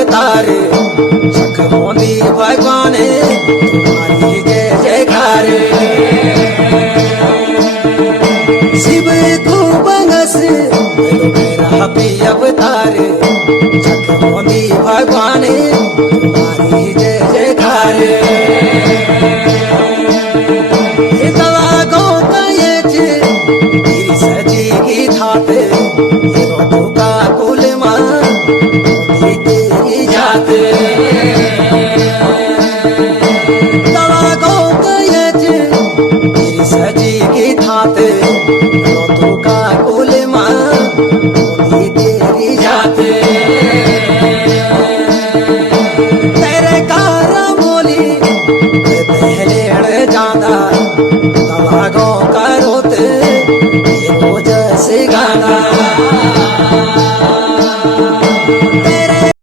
अवतार जग होंदी भगवान तुम्हारी जय जयकार शिव को बंगस मेरा भी अवतार जग होंदी भगवान तुम्हारी जय जयकार